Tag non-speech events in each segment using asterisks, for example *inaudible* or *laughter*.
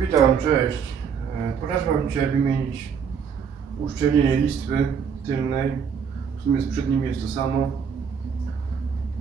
Witam, cześć. E, Potrzebowałem dzisiaj wymienić uszczelnienie listwy tylnej. W sumie z przednimi jest to samo.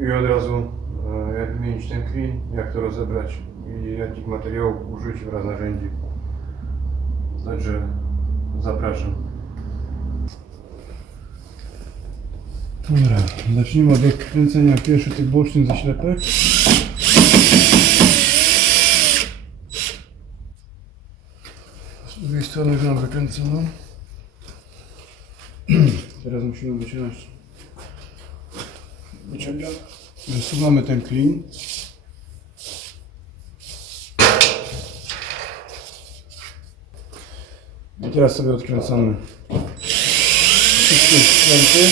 I od razu e, jak wymienić ten klin, jak to rozebrać i jakich materiałów użyć wraz narzędzi. Także zapraszam. Dobra, zacznijmy od odkręcenia pierwszy tych bocznych zaślepek. Z drugiej strony już mam. *clears throat* Teraz musimy wyciągnąć. Wyciągamy. Wysuwamy ten klin. I teraz sobie odkręcamy wszystkie skręty.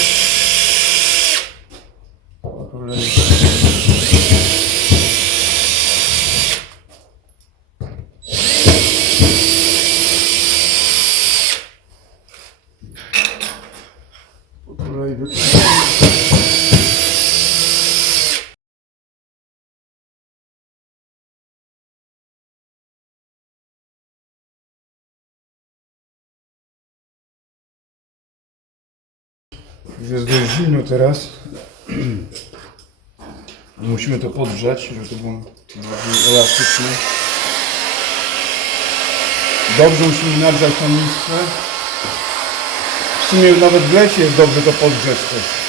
Po kolei. Po kolei wykręcamy. Już jest dość zimno teraz. Musimy to podgrzać, żeby to było bardziej elastyczne. Dobrze musimy nagrzać tą listwę. W sumie nawet w lecie jest dobrze to podgrzać też.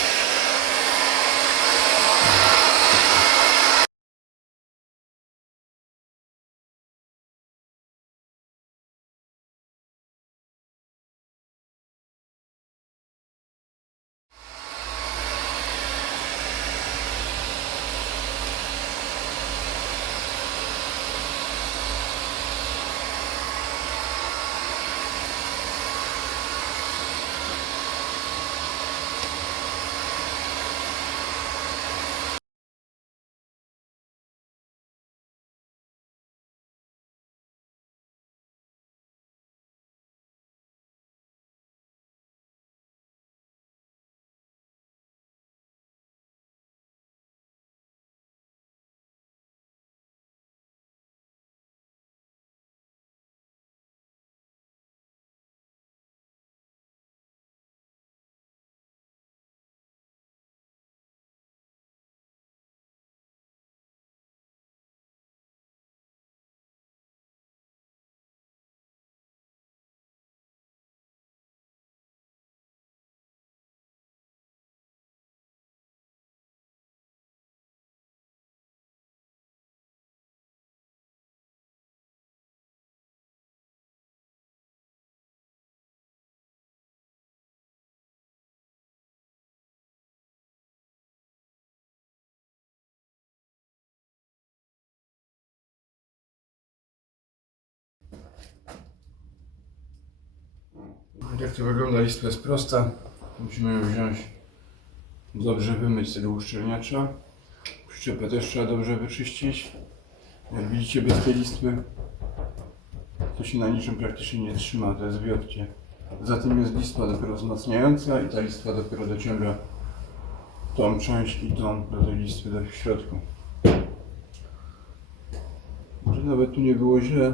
Jak to wygląda? Listwa jest prosta. Musimy ją wziąć, dobrze wymyć z tego uszczelniacza. Przyczepę też trzeba dobrze wyczyścić. Jak widzicie, bez tej listwy to się na niczym praktycznie nie trzyma, to jest wiotkie. Za tym jest listwa dopiero wzmacniająca i ta listwa dopiero dociąga tą część i tą do tej listwy do środku. Może nawet tu nie było źle,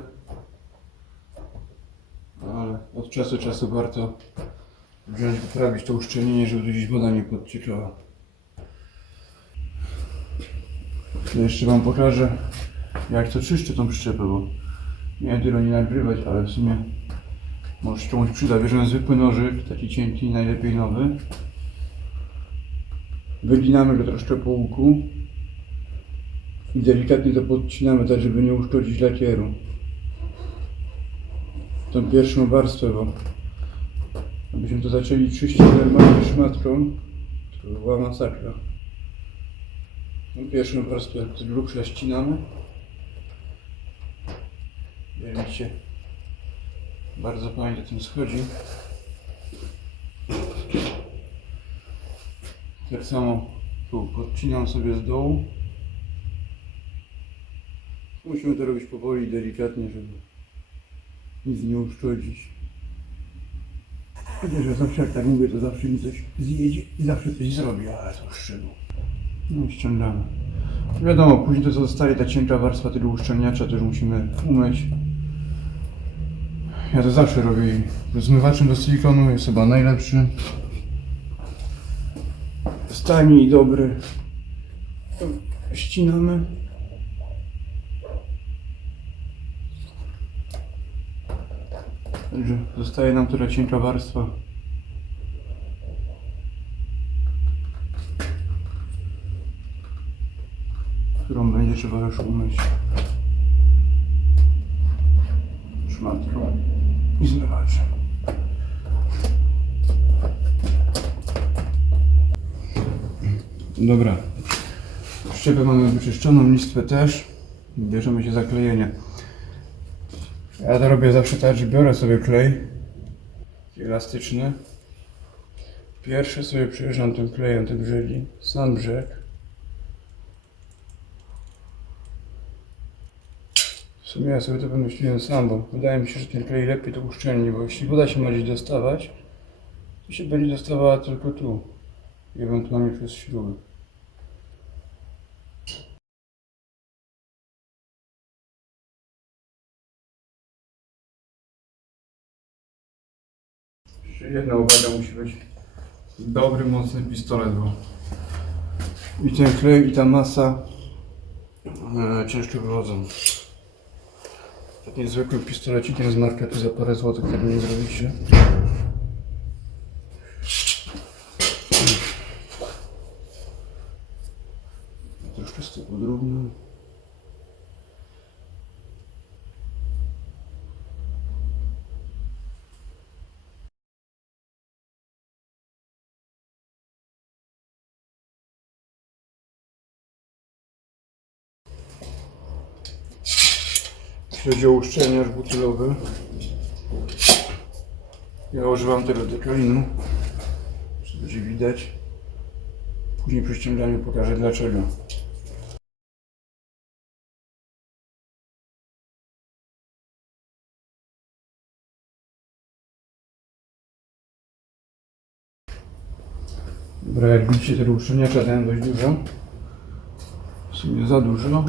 od czasu do czasu warto wziąć, poprawić to uszczelnienie, żeby tu gdzieś woda nie podciekała. To jeszcze Wam pokażę, jak to czyszczę tą przyczepę, bo miałem tyle nie nagrywać, ale w sumie może komuś przyda. Bierzemy zwykły nożyk, taki cienki, najlepiej nowy. Wyginamy go troszkę po łuku i delikatnie to podcinamy, tak żeby nie uszkodzić lakieru tą pierwszą warstwę, bo abyśmy to zaczęli czyścić normalnie szmatką, to była masakra. Tą pierwszą warstwę z grubsza ścinamy. Jak widzicie, bardzo fajnie tym schodzi. Tak samo tu podcinam sobie z dołu. Musimy to robić powoli, delikatnie, żeby nic nie uszkodzić. Chociaż ja zawsze jak tak mówię, to zawsze mi coś zjedzie i zawsze coś zrobi, ale to szczegół. No i ściągamy. Wiadomo, później to co zostaje, ta cienka warstwa tego uszczelniacza też musimy umyć. Ja to zawsze robię zmywaczem do silikonu jest chyba najlepszy. Jest tani i dobry. Ścinamy. Także zostaje nam tutaj cienka warstwa. Którą będzie trzeba już umyć. Szmatką i zmywaczem. Dobra. Szczepę mamy wyczyszczoną, listwę też. Bierzemy się za klejenie. Ja to robię zawsze tak, że biorę sobie klej elastyczny. Pierwszy sobie przyjeżdżam tym klejem, tym brzegi, sam brzeg. W sumie ja sobie to wymyśliłem sam, bo wydaje mi się, że ten klej lepiej to uszczelni, bo jeśli woda się ma gdzieś dostawać, to się będzie dostawała tylko tu. Ewentualnie przez śruby. Jedna uwaga, musi być dobry, mocny pistolet, bo i ten klej, i ta masa e, ciężko wychodzą. Takim zwykłym pistolecikiem z marketu za parę złotych tego nie zrobicie. Troszkę z tego drobno. Uszczelniacz butylowy, ja używam tego dekalinu, co będzie widać. Później przy ściąganiu pokażę dlaczego. Dobra, jak widzicie tego uszczelniacza dałem dość dużo. W sumie za dużo.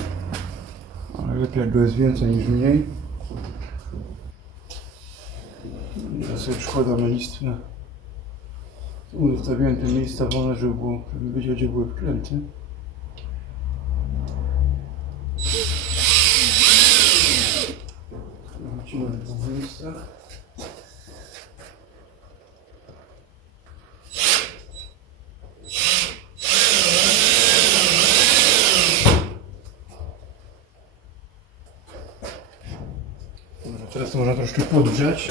Ale lepiej jak go jest więcej niż mniej. Ja sobie przykładam na listwę. Tu zostawiłem te miejsca wolne, żeby, było, żeby wiedzieć, gdzie były wkręty. Wrócimy w dwóch miejscach. Dobra, teraz to można troszkę podgrzać.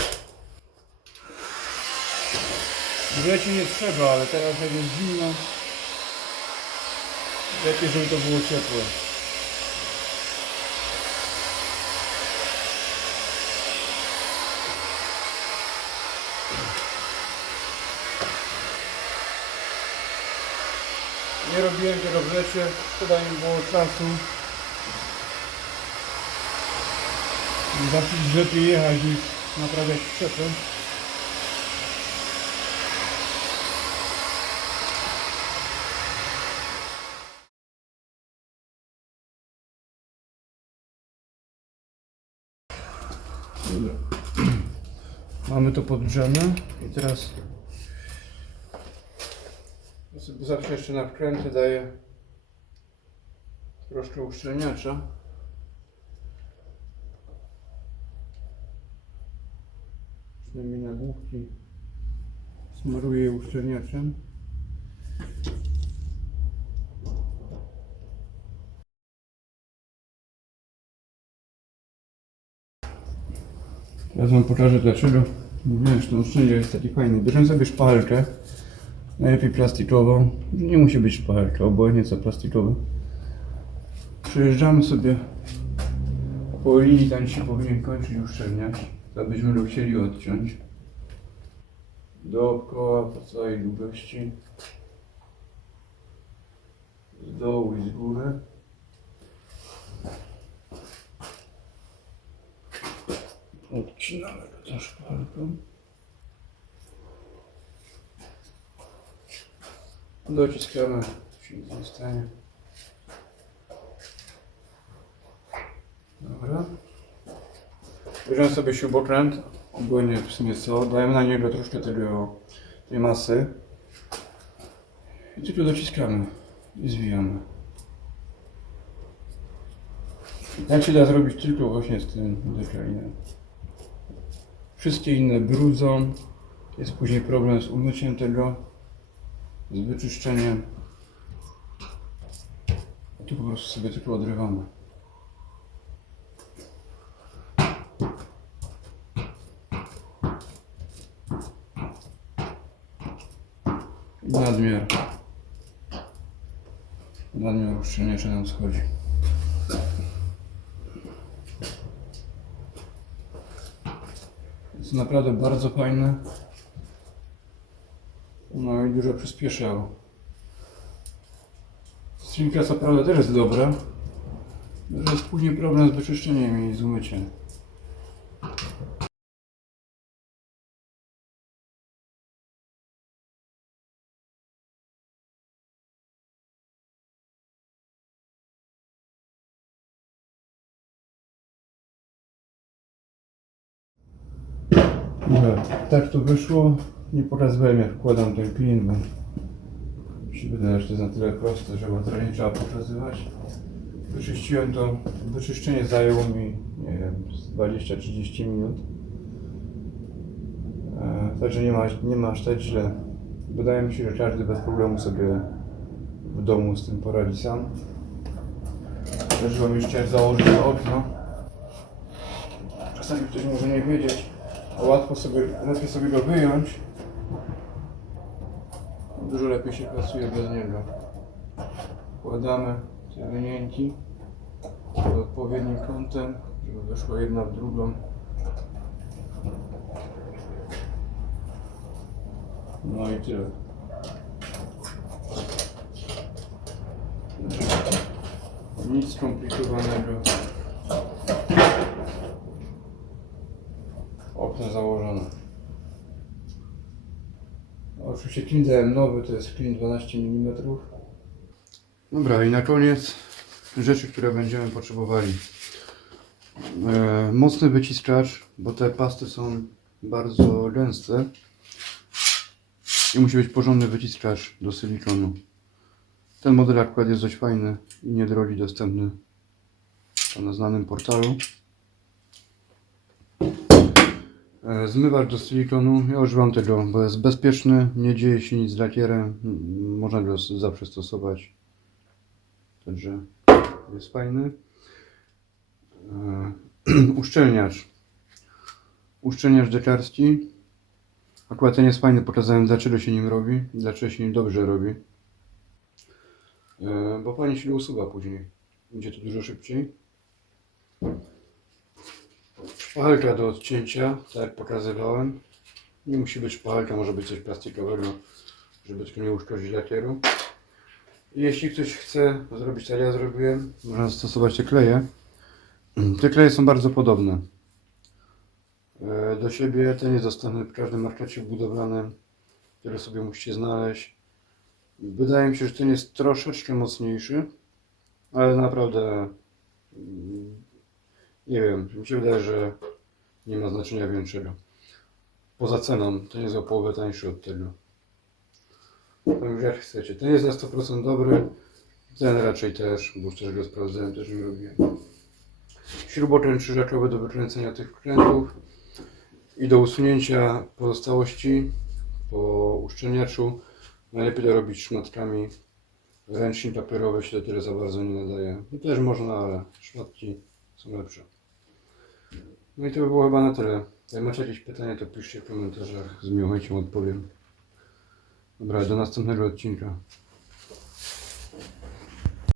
Grzeci nie trzeba, ale teraz jak jest zimno, lepiej, żeby to było ciepłe. Nie robiłem tego w lecie, szkoda mi było czasu. Zawsze lepiej jechać niż naprawiać. Dobra. Mamy to podgrzane i teraz zawsze jeszcze na wkręty daję troszkę uszczelniacza. Przynajmniej nagłówki smaruję uszczelniaczem. Teraz wam pokażę dlaczego. Mówiłem, że uszczelniacz jest taki fajny. Bierzemy sobie szpachelkę, najlepiej plastikową. Nie musi być szpachelka, obojętnie co plastikowe. Przejeżdżamy sobie po linii, tam się powinien kończyć uszczelniać. To byśmy go chcieli odciąć. Dookoła po całej długości. Z dołu i z góry. Odcinamy go tą szpalką. Dociskamy, się nie stanie. Dobra. Bierzemy sobie śrubokręt obłędnie w sumie co. Dajemy na niego troszkę tego, tej masy. I tylko dociskamy i zwijamy. Tak się da zrobić tylko właśnie z tym dekalinem. Wszystkie inne brudzą. Jest później problem z umyciem tego, z wyczyszczeniem. Tu po prostu sobie tylko odrywamy. Nadmiar uszczelniacza nam schodzi. Jest naprawdę bardzo fajne. No i dużo przyspieszało. Strinka co też jest dobra. Że jest później problem z wyczyszczeniem i z umyciem. Dobra, tak to wyszło. Nie pokazywałem jak wkładam ten klin, bo się wydaje, że to jest na tyle proste, że materiał nie trzeba pokazywać. Wyczyściłem to. Wyczyszczenie zajęło mi, nie wiem, z 20-30 minut. E, także nie ma, nie ma aż tak źle. Wydaje mi się, że każdy bez problemu sobie w domu z tym poradzi sam. Mi jeszcze założyć to okno. Czasami ktoś może nie wiedzieć, łatwo sobie, lepiej sobie go wyjąć. Dużo lepiej się pracuje bez niego. Wkładamy te wynięki pod odpowiednim kątem, żeby weszło jedna w drugą. No i tyle. Nic skomplikowanego. Okno założone. Oczywiście klin dałem nowy, to jest klin 12 mm. Dobra i na koniec rzeczy, które będziemy potrzebowali. E, mocny wyciskacz, bo te pasty są bardzo gęste. I musi być porządny wyciskacz do silikonu. Ten model akurat jest dość fajny i niedrogi, dostępny na znanym portalu. E, Zmywacz do silikonu, ja używam tego, bo jest bezpieczny, nie dzieje się nic z lakierem, można go zawsze stosować. Także jest fajny. E, *clears throat* Uszczelniacz. Uszczelniacz dekarski. Akurat ten jest fajny, pokazałem dlaczego się nim robi, dlaczego się nim dobrze robi. E, Bo fajnie się go usuwa później. Będzie to dużo szybciej. Szpachelka do odcięcia, tak jak pokazywałem. Nie musi być szpachelka, może być coś plastikowego, żeby tylko nie uszkodzić lakieru. Jeśli ktoś chce zrobić tak ja zrobiłem, można zastosować te kleje. Te kleje są bardzo podobne. E, Do siebie ten jest dostępny w każdym markecie budowlanym, który sobie musicie znaleźć. Wydaje mi się, że ten jest troszeczkę mocniejszy, ale naprawdę mm, nie wiem, mi się wydaje, że nie ma znaczenia większego. Poza ceną, to jest o połowę tańszy od tego. To już jak chcecie. Ten jest na 100% dobry, ten raczej też, bo też go sprawdzałem, też nie robiłem. Śrubokręt krzyżakowy do wykręcenia tych wkrętów i do usunięcia pozostałości po uszczelniaczu. Najlepiej to robić szmatkami. Ręcznik papierowy się do tyle za bardzo nie nadaje. No też można, ale szmatki są lepsze. No i to by było chyba na tyle. Jak macie jakieś pytania, to piszcie w komentarzach. Z miłością odpowiem. Dobra, do następnego odcinka.